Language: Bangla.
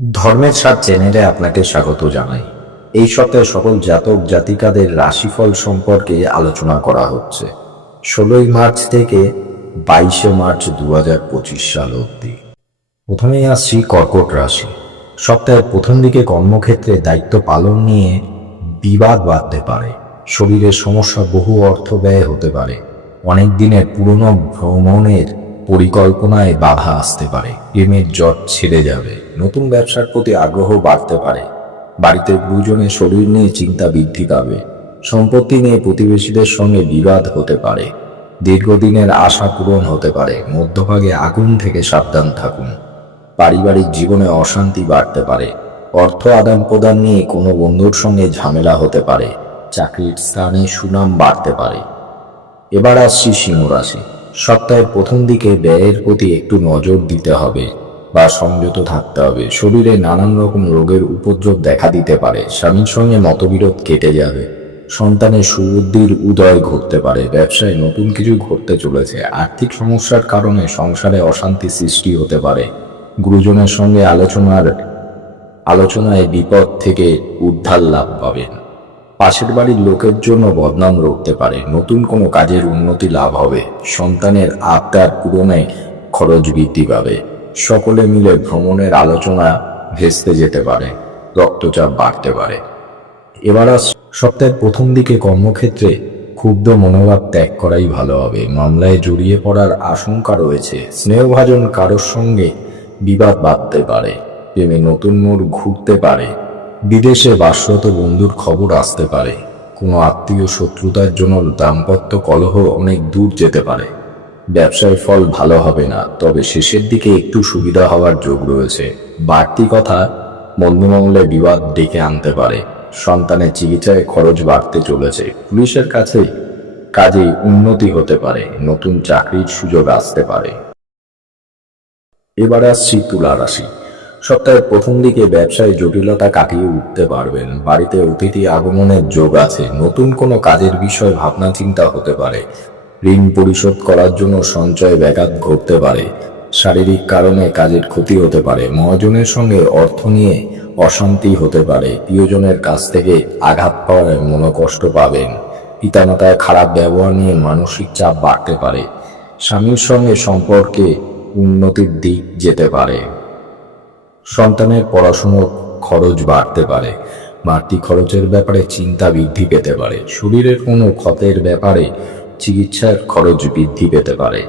ধর্মের স্বাদ চ্যানেলে আপনাকে স্বাগত জানাই। এই সপ্তাহে সকল জাতক জাতিকাদের রাশিফল সম্পর্কে আলোচনা করা হচ্ছে 16ই মার্চ থেকে 22শে মার্চ 2025 সাল অবধি। প্রথমেই আসছি কর্কট রাশি। সপ্তাহের প্রথম দিকে কর্মক্ষেত্রে দায়িত্ব পালন নিয়ে বিবাদ বাড়তে পারে। শরীরের সমস্যা, বহু অর্থ ব্যয় হতে পারে। অনেক দিনের পুরনো ভ্রমণের পরিকল্পনায় বাধা আসতে পারে। প্রেমের জট ছেড়ে যাবে। নতুন ব্যবসার প্রতি আগ্রহ বাড়তে পারে। বাড়িতে গুরুজনের শরীর নিয়ে চিন্তা বৃদ্ধি পাবে। সম্পত্তি নিয়ে প্রতিবেশীদের সঙ্গে বিবাদ হতে পারে। দীর্ঘদিনের আশা পূরণ হতে পারে। মধ্যভাগে আগুন থেকে সাবধান থাকুন। পারিবারিক জীবনে অশান্তি বাড়তে পারে। অর্থ আদান প্রদান নিয়ে কোনো বন্ধুর সঙ্গে ঝামেলা হতে পারে। চাকরির স্থানে সুনাম বাড়তে পারে। এবার আসছি সিংহ রাশি। সপ্তাহের প্রথম দিকে ব্যয়ের প্রতি একটু নজর দিতে হবে বা সংযত থাকতে হবে। শরীরে নানান রকম রোগের উপদ্রব দেখা দিতে পারে। স্বামীর সঙ্গে মতবিরোধ কেটে যাবে। সন্তানের সুবুদ্ধির উদয় ঘটতে পারে। ব্যবসায় নতুন কিছু ঘটতে চলেছে। আর্থিক সমস্যার কারণে সংসারে অশান্তি সৃষ্টি হতে পারে। গুরুজনের সঙ্গে আলোচনায় বিপদ থেকে উদ্ধার লাভ পাবেন। পাশের বাড়ির লোকের জন্য বদনাম রটতে পারে। নতুন কোনো কাজের উন্নতি লাভ হবে। সন্তানের আবদার পূরণে খরচ বৃদ্ধি পাবে। সকলে মিলে ভ্রমণের আলোচনা ভেস্তে যেতে পারে। রক্তচাপ বাড়তে পারে। এবার সপ্তাহের প্রথম দিকে কর্মক্ষেত্রে ক্ষুব্ধ মনোভাব ত্যাগ করাই ভালো হবে। মামলায় জড়িয়ে পড়ার আশঙ্কা রয়েছে। স্নেহভাজন কারোর সঙ্গে বিবাদ বাঁধতে পারে। প্রেমে নতুন মোড় ঘুরতে পারে। বিদেশে বাসরত বন্ধুর খবর আসতে পারে। কোনো আত্মীয় শত্রুতার জন্য দাম্পত্য কলহ অনেক দূর যেতে পারে। ব্যবসায় ফল ভালো হবে না, তবে শেষের দিকে একটু সুবিধা হওয়ার যোগ রয়েছে। বাড়তি কথা বন্ধুমহলে বিবাদ ডেকে আনতে পারে। সন্তানের চিকিৎসায় খরচ বাড়তে চলেছে। পুলিশের কাজে উন্নতি হতে পারে। নতুন চাকরির সুযোগ আসতে পারে। এবার আসছি তুলা রাশি। সপ্তাহের প্রথম দিকে ব্যবসায় জটিলতা কাটিয়ে উঠতে পারবেন। বাড়িতে অতিথি আগমনের যোগ আছে। নতুন কোনো কাজের বিষয়ে ভাবনা চিন্তা হতে পারে। ঋণ পরিশোধ করার জন্য সঞ্চয় ব্যাঘাত ঘটতে পারে। শারীরিক কারণে কাজের ক্ষতি হতে পারে। মহাজনের সঙ্গে অর্থ নিয়ে অশান্তি হতে পারে। প্রিয়জনের কাছ থেকে আঘাত পাওয়ায় মনোকষ্ট পাবেন। পিতামাতার খারাপ ব্যবহার নিয়ে মানসিক চাপ বাড়তে পারে। স্বামীর সঙ্গে সম্পর্কে উন্নতির দিক যেতে পারে। সন্তানের পড়াশুনোর খরচ বাড়তে পারে। বাড়তি খরচের ব্যাপারে চিন্তা বৃদ্ধি পেতে পারে। শরীরের কোনো ক্ষতের ব্যাপারে চিকিৎসার খরচ বৃদ্ধি পেতে পারে।